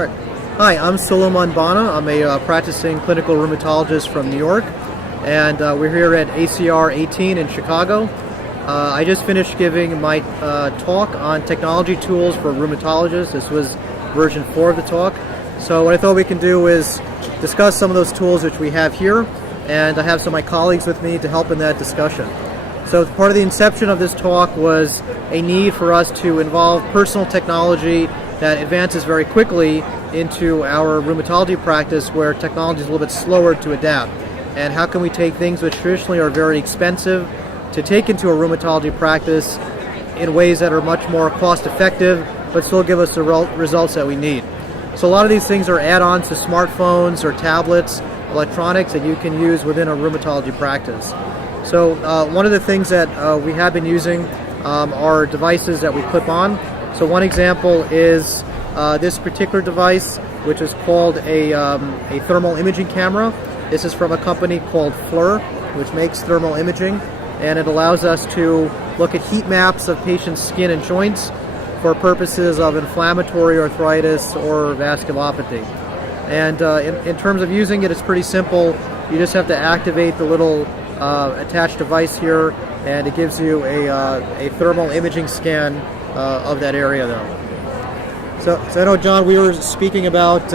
All right. Hi, I'm Suleman Bhana. I'm a practicing clinical rheumatologist from New York, and we're here at ACR 18 in Chicago. I just finished giving my talk on technology tools for rheumatologists. This was version 4 of the talk. So what I thought we can do is discuss some of those tools which we have here, and I have some of my colleagues with me to help in that discussion. So part of the inception of this talk was a need for us to involve personal technology that advances very quickly into our rheumatology practice where technology is a little bit slower to adapt. And how can we take things which traditionally are very expensive to take into a rheumatology practice in ways that are much more cost effective but still give us the results that we need. So a lot of these things are add-ons to smartphones or tablets, electronics that you can use within a rheumatology practice. So one of the things that we have been using are devices that we clip on. So one example is this particular device, which is called a thermal imaging camera. This is from a company called FLIR, which makes thermal imaging, and it allows us to look at heat maps of patients' skin and joints for purposes of inflammatory arthritis or vasculopathy. And in terms of using it, it's pretty simple. You just have to activate the little attached device here, and it gives you a thermal imaging scan of that area, though. So I know, John, we were speaking about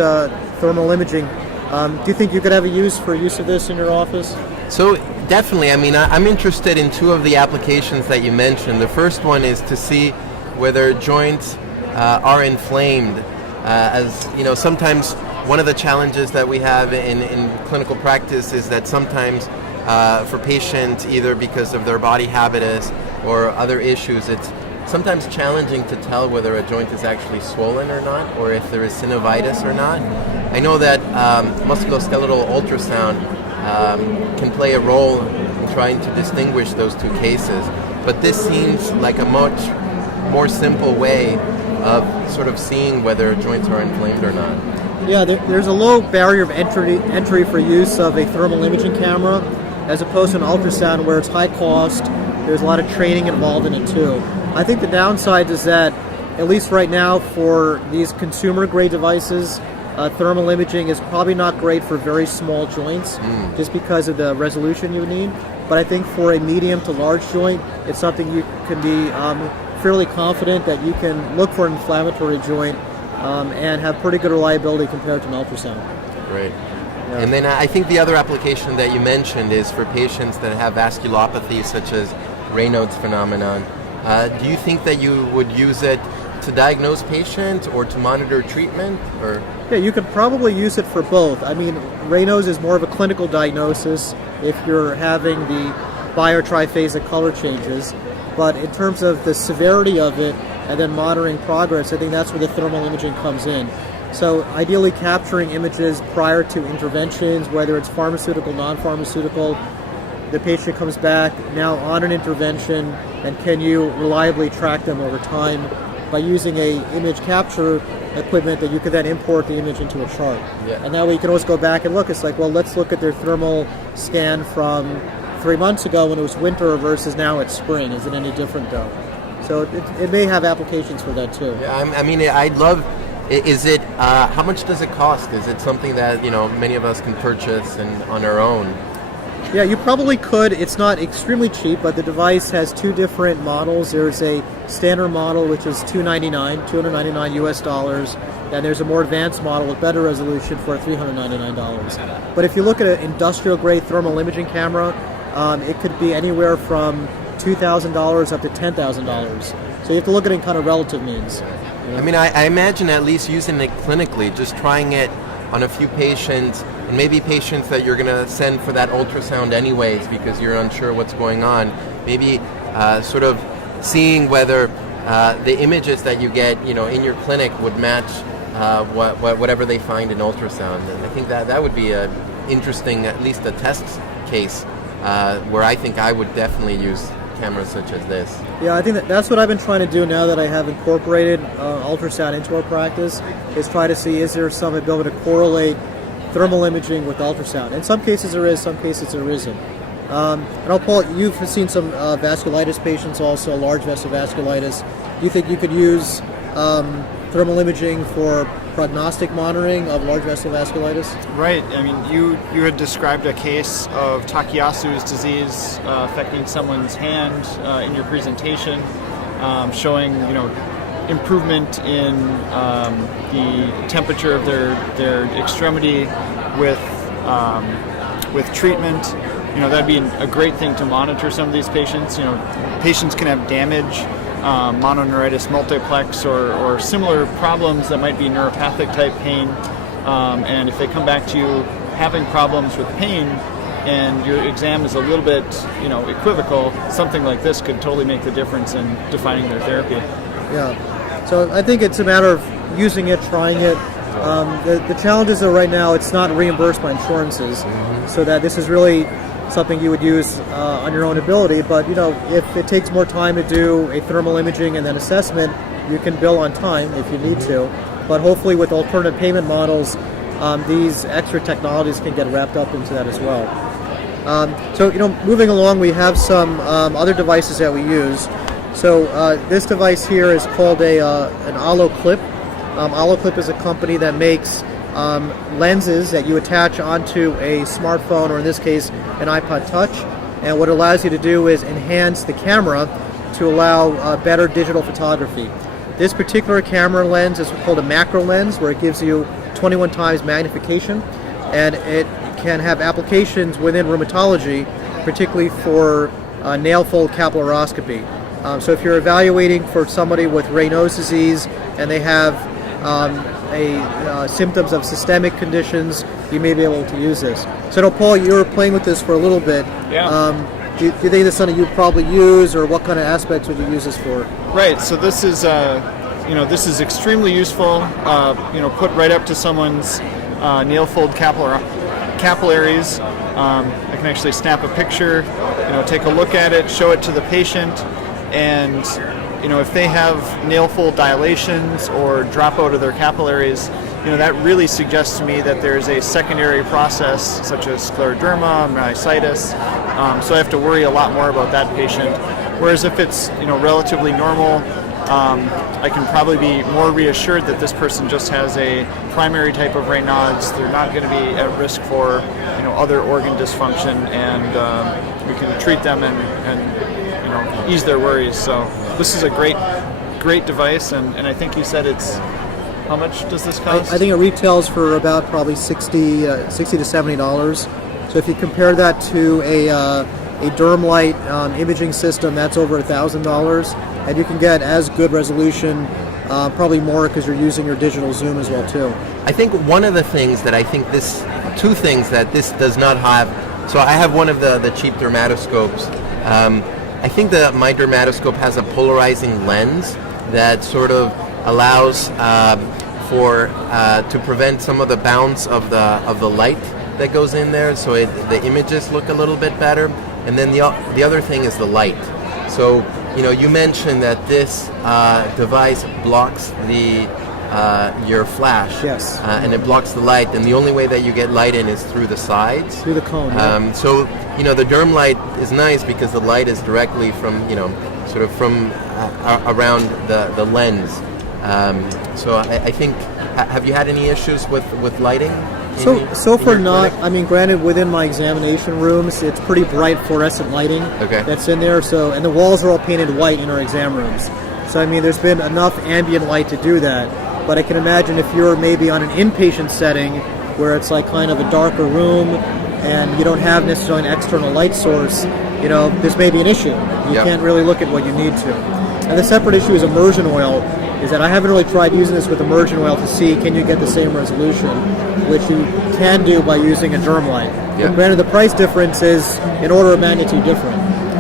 thermal imaging. Do you think you could have a use of this in your office? So definitely. I mean, I'm interested in two of the applications that you mentioned. The first one is to see whether joints are inflamed. As you know, sometimes one of the challenges that we have in clinical practice is that sometimes for patients, either because of their body habitus or other issues, it's sometimes challenging to tell whether a joint is actually swollen or not, or if there is synovitis or not. I know that musculoskeletal ultrasound can play a role in trying to distinguish those two cases, but this seems like a much more simple way of sort of seeing whether joints are inflamed or not. Yeah, there's a low barrier of entry for use of a thermal imaging camera, as opposed to an ultrasound where it's high cost. There's a lot of training involved in it too. I think the downside is that, at least right now, for these consumer-grade devices, thermal imaging is probably not great for very small joints, just because of the resolution you need. But I think for a medium to large joint, it's something you can be fairly confident that you can look for an inflammatory joint and have pretty good reliability compared to an ultrasound. Great. Yeah. And then I think the other application that you mentioned is for patients that have vasculopathy, such as Raynaud's phenomenon. Do you think that you would use it to diagnose patients or to monitor treatment? Or yeah, you could probably use it for both. I mean, Raynaud's is more of a clinical diagnosis if you're having the bi- or triphasic color changes. But in terms of the severity of it and then monitoring progress, I think that's where the thermal imaging comes in. So ideally capturing images prior to interventions, whether it's pharmaceutical, non-pharmaceutical. The patient comes back now on an intervention, and can you reliably track them over time by using a image capture equipment that you could then import the image into a chart. Yeah. And that way you can always go back and look. It's like, well, let's look at their thermal scan from 3 months ago when it was winter versus now it's spring. Is it any different though? So it may have applications for that too. Yeah, I mean, I'd love. Is it? How much does it cost? Is it something that many of us can purchase and on our own? Yeah, you probably could. It's not extremely cheap, but the device has two different models. There's a standard model, which is $299 US, and there's a more advanced model with better resolution for $399. But if you look at an industrial-grade thermal imaging camera, it could be anywhere from $2,000 up to $10,000. So you have to look at it in kind of relative means. I mean, I imagine at least using it clinically, just trying it on a few patients, and maybe patients that you're going to send for that ultrasound anyways because you're unsure what's going on, maybe sort of seeing whether the images that you get in your clinic would match whatever they find in ultrasound. And I think that would be a interesting, at least a test case where I think I would definitely use cameras such as this. Yeah, I think that's what I've been trying to do now that I have incorporated ultrasound into our practice, is try to see, is there some ability to correlate thermal imaging with ultrasound. In some cases there is, some cases there isn't. And Paul, you've seen some vasculitis patients also, large vessel vasculitis. Do you think you could use thermal imaging for prognostic monitoring of large vessel vasculitis? Right. I mean, you had described a case of Takayasu's disease affecting someone's hand in your presentation, showing improvement in the temperature of their extremity with treatment. That'd be a great thing to monitor some of these patients. Patients can have damage, mononeuritis multiplex, or similar problems that might be neuropathic type pain. And if they come back to you having problems with pain, and your exam is a little bit, equivocal, something like this could totally make the difference in defining their therapy. Yeah. So I think it's a matter of using it, trying it. The challenges are right now it's not reimbursed by insurances, so that this is really something you would use on your own ability. But if it takes more time to do a thermal imaging and then assessment, you can bill on time if you need to. But hopefully with alternative payment models, these extra technologies can get wrapped up into that as well. So moving along, we have some other devices that we use. So this device here is called an AlloClip. AlloClip is a company that makes lenses that you attach onto a smartphone, or in this case, an iPod Touch. And what it allows you to do is enhance the camera to allow better digital photography. This particular camera lens is called a macro lens, where it gives you 21 times magnification, and it can have applications within rheumatology, particularly for nail fold capillaroscopy. So if you're evaluating for somebody with Raynaud's disease and they have symptoms of systemic conditions, you may be able to use this. So Paul, you were playing with this for a little bit. Yeah. Do you think this is something you'd probably use, or what kind of aspects would you use this for? Right. So this is this is extremely useful. Put right up to someone's nail fold capillaries. I can actually snap a picture, take a look at it, show it to the patient, and if they have nail fold dilations or drop out of their capillaries, that really suggests to me that there's a secondary process such as scleroderma, myositis. So I have to worry a lot more about that patient. Whereas if it's relatively normal, I can probably be more reassured that this person just has a primary type of Raynaud's. They're not going to be at risk for other organ dysfunction, and we can treat them and ease their worries. So this is a great device, and I think you said it's, how much does this cost? I think it retails for about probably $60 to $70. So if you compare that to a DermLite imaging system, that's over $1,000, and you can get as good resolution, probably more because you're using your digital zoom as well too. I think one of the things that two things that this does not have. So I have one of the cheap dermatoscopes. I think that my dermatoscope has a polarizing lens that sort of allows to prevent some of the bounce of the light that goes in there, so the images look a little bit better. And then the other thing is the light. So you mentioned that this device blocks your flash, yes, and it blocks the light, and the only way that you get light in is through the sides, through the cone. So the DermLite is nice because the light is directly from sort of from around the lens. So I think, have you had any issues with lighting? So far not. I mean, granted, within my examination rooms, it's pretty bright fluorescent lighting that's in there. So, and the walls are all painted white in our exam rooms. So, I mean, there's been enough ambient light to do that. But I can imagine if you're maybe on an inpatient setting where it's like kind of a darker room and you don't have necessarily an external light source, this may be an issue. You can't really look at what you need to. And the separate issue is immersion oil. Is that I haven't really tried using this with immersion oil to see can you get the same resolution, which you can do by using a DermLite. Yeah. Granted, the price difference is an order of magnitude different.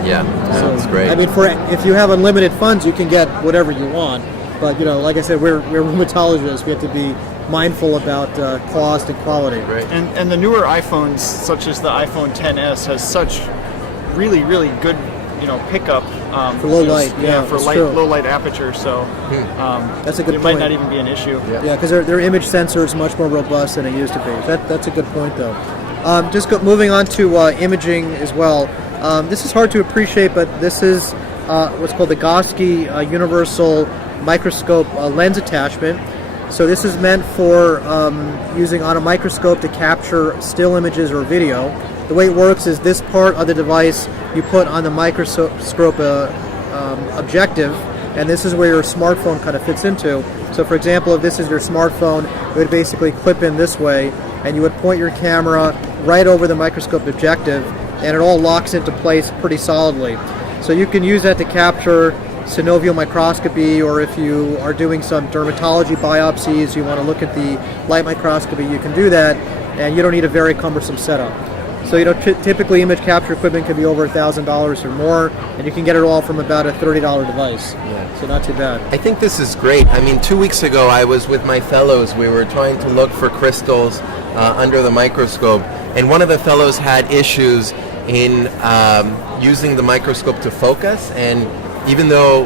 Yeah, that's great. I mean, if you have unlimited funds, you can get whatever you want. But like I said, we're rheumatologists. We have to be mindful about cost and quality. Right. And the newer iPhones, such as the iPhone XS, has such really, really good pickup for low light. For low light aperture. So that's a good point. It might not even be an issue. Yeah, because their image sensor is much more robust than it used to be. That's a good point, though. Moving on to imaging as well. This is hard to appreciate, but this is what's called the Goski Universal Microscope lens attachment. So this is meant for using on a microscope to capture still images or video. The way it works is this part of the device you put on the microscope objective, and this is where your smartphone kind of fits into. So for example, if this is your smartphone, it would basically clip in this way, and you would point your camera right over the microscope objective, and it all locks into place pretty solidly. So you can use that to capture synovial microscopy, or if you are doing some dermatology biopsies, you want to look at the light microscopy, you can do that, and you don't need a very cumbersome setup. So typically image capture equipment can be over $1,000 or more, and you can get it all from about a $30 device. Yeah. So not too bad. I think this is great. I mean, 2 weeks ago I was with my fellows. We were trying to look for crystals under the microscope, and one of the fellows had issues in using the microscope to focus, and even though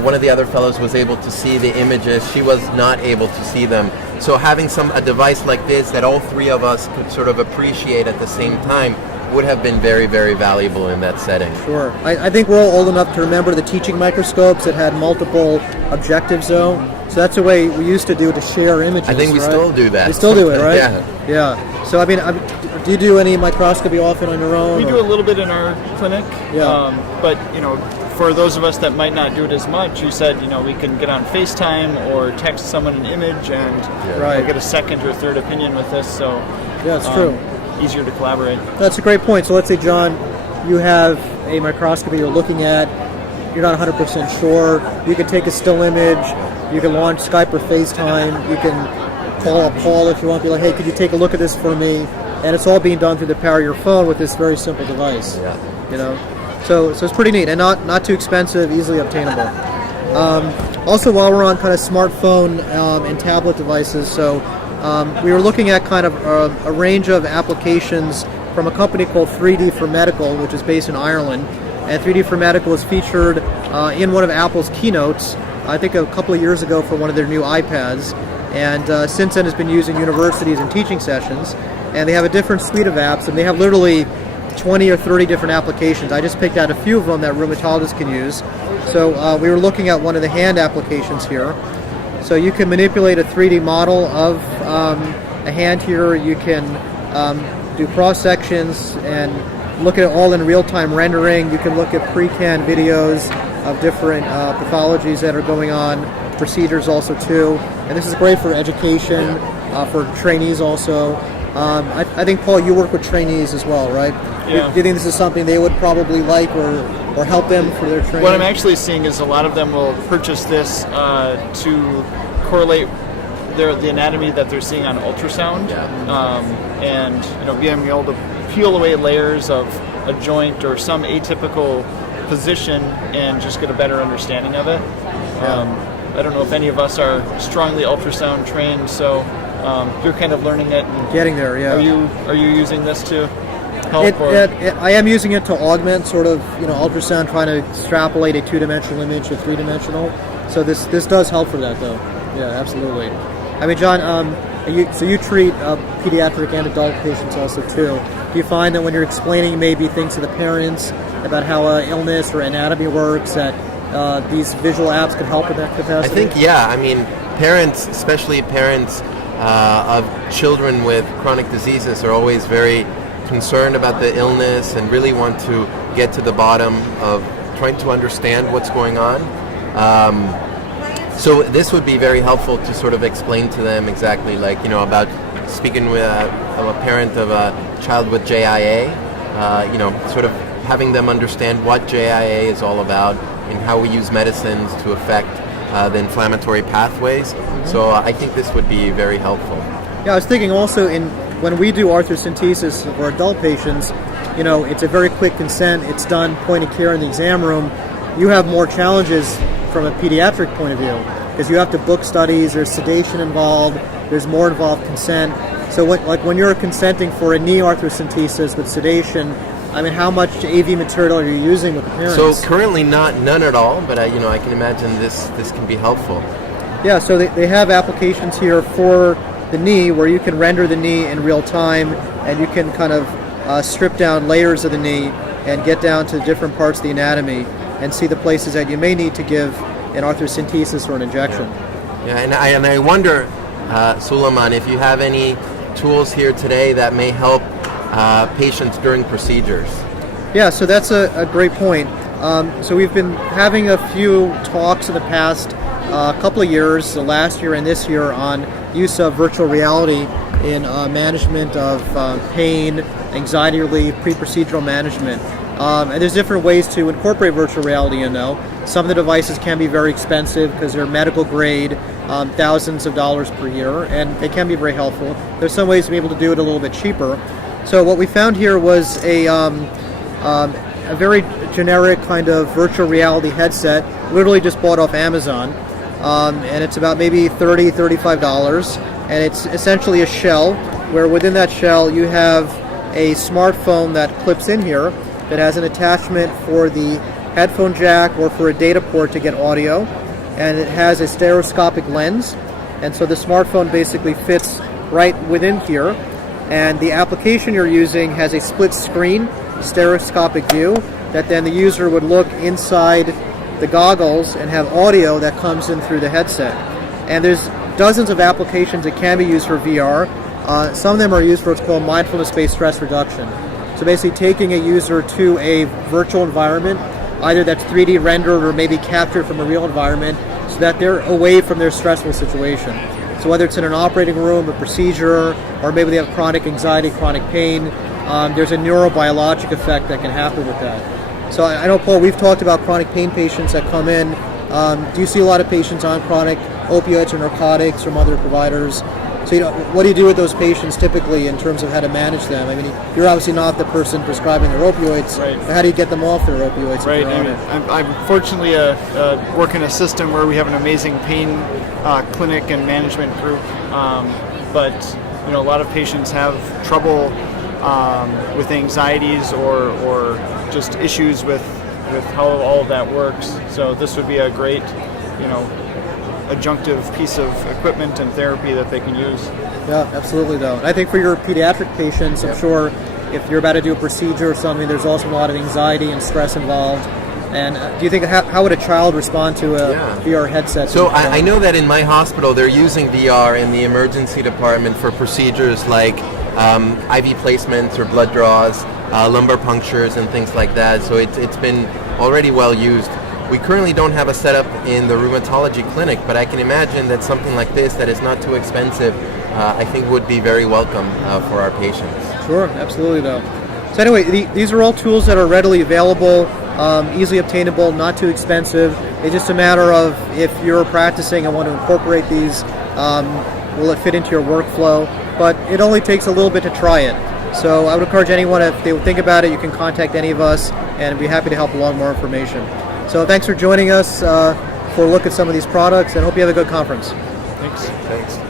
one of the other fellows was able to see the images, she was not able to see them. So having a device like this that all three of us could sort of appreciate at the same time would have been very, very valuable in that setting. Sure. I think we're all old enough to remember the teaching microscopes that had multiple objectives, though. So that's the way we used to do it, to share images. I think we still do that. We still do it, right? Yeah. Yeah. So I mean, do you do any microscopy often on your own? We do a little bit in our clinic. Yeah. But for those of us that might not do it as much, you said we can get on FaceTime or text someone an image and get a second or third opinion with this. So yeah, it's true. Easier to collaborate. That's a great point. So let's say, John, you have a microscopy you're looking at. You're not 100% sure. You can take a still image. You can launch Skype or FaceTime. You can call up Paul if you want. Be like, hey, could you take a look at this for me? And it's all being done through the power of your phone with this very simple device. Yeah. So it's pretty neat and not too expensive, easily obtainable. Also, while we're on kind of smartphone and tablet devices, so we were looking at kind of a range of applications from a company called 3D for Medical, which is based in Ireland. And 3D for Medical was featured in one of Apple's keynotes, I think a couple of years ago, for one of their new iPads. And since then has been used in universities and teaching sessions. And they have a different suite of apps, and they have literally 20 or 30 different applications. I just picked out a few of them that rheumatologists can use. So we were looking at one of the hand applications here. So you can manipulate a 3D model of a hand here. You can do cross sections and look at it all in real-time rendering. You can look at pre-canned videos of different pathologies that are going on, procedures also too. And this is great for education, for trainees also. I think, Paul, you work with trainees as well, right? Yeah. Do you think this is something they would probably like or help them for their training? What I'm actually seeing is a lot of them will purchase this to correlate the anatomy that they're seeing on ultrasound, and being able to peel away layers of a joint or some atypical position and just get a better understanding of it. I don't know if any of us are strongly ultrasound trained, so you're kind of learning it. And getting there, yeah. Are you using this to help? I am using it to augment sort of ultrasound, trying to extrapolate a two-dimensional image to three-dimensional. So this does help for that, though. Yeah, absolutely. I mean, John, you treat pediatric and adult patients also too. Do you find that when you're explaining maybe things to the parents about how illness or anatomy works, that these visual apps can help with that capacity? I think, I mean, parents, especially parents of children with chronic diseases, are always very concerned about the illness and really want to get to the bottom of trying to understand what's going on. So this would be very helpful to sort of explain to them exactly, about speaking with a parent of a child with JIA, sort of having them understand what JIA is all about and how we use medicines to affect the inflammatory pathways. Mm-hmm. So I think this would be very helpful. Yeah, I was thinking also when we do arthrocentesis for adult patients, it's a very quick consent. It's done point of care in the exam room. You have more challenges from a pediatric point of view because you have to book studies. There's sedation involved. There's more involved consent. So when you're consenting for a knee arthrocentesis with sedation, I mean, how much AV material are you using with the parents? So currently none at all, but I can imagine this can be helpful. Yeah, so they have applications here for the knee where you can render the knee in real time, and you can kind of strip down layers of the knee and get down to different parts of the anatomy and see the places that you may need to give an arthrocentesis or an injection. Yeah, and I wonder, Suleman, if you have any tools here today that may help patients during procedures. Yeah, so that's a great point. So we've been having a few talks in the past couple of years, the last year and this year, on use of virtual reality in management of pain, anxiety relief, pre-procedural management. And there's different ways to incorporate virtual reality in though. Some of the devices can be very expensive because they're medical grade, thousands of dollars per year, and they can be very helpful. There's some ways to be able to do it a little bit cheaper. So what we found here was a very generic kind of virtual reality headset, literally just bought off Amazon. And it's about maybe $30, $35. And it's essentially a shell, where within that shell you have a smartphone that clips in here that has an attachment for the headphone jack or for a data port to get audio, and it has a stereoscopic lens, and so the smartphone basically fits right within here, and the application you're using has a split screen stereoscopic view that then the user would look inside the goggles and have audio that comes in through the headset. And there's dozens of applications that can be used for VR. Some of them are used for what's called mindfulness-based stress reduction. So basically taking a user to a virtual environment, either that's 3D rendered or maybe captured from a real environment, so that they're away from their stressful situation. So whether it's in an operating room, a procedure, or maybe they have chronic anxiety, chronic pain, there's a neurobiologic effect that can happen with that. So I know, Paul, we've talked about chronic pain patients that come in. Do you see a lot of patients on chronic opioids or narcotics from other providers? So, what do you do with those patients typically in terms of how to manage them? I mean, you're obviously not the person prescribing their opioids. Right. But how do you get them off their opioids? Right. I'm fortunately work in a system where we have an amazing pain clinic and management group. But a lot of patients have trouble with anxieties or just issues with how all of that works. So this would be a great, adjunctive piece of equipment and therapy that they can use. Yeah, absolutely, though. And I think for your pediatric patients, I'm sure if you're about to do a procedure or something, there's also a lot of anxiety and stress involved. And do you think, how would a child respond to a VR headset? So I know that in my hospital, they're using VR in the emergency department for procedures like IV placements or blood draws, lumbar punctures and things like that. So it's been already well used. We currently don't have a setup in the rheumatology clinic, but I can imagine that something like this that is not too expensive, I think would be very welcome for our patients. Sure, absolutely though. So anyway, these are all tools that are readily available, easily obtainable, not too expensive. It's just a matter of if you're practicing and want to incorporate these, will it fit into your workflow? But it only takes a little bit to try it. So I would encourage anyone, if they would think about it, you can contact any of us and we'd be happy to help along more information. So thanks for joining us for a look at some of these products, and hope you have a good conference. Thanks. Thanks.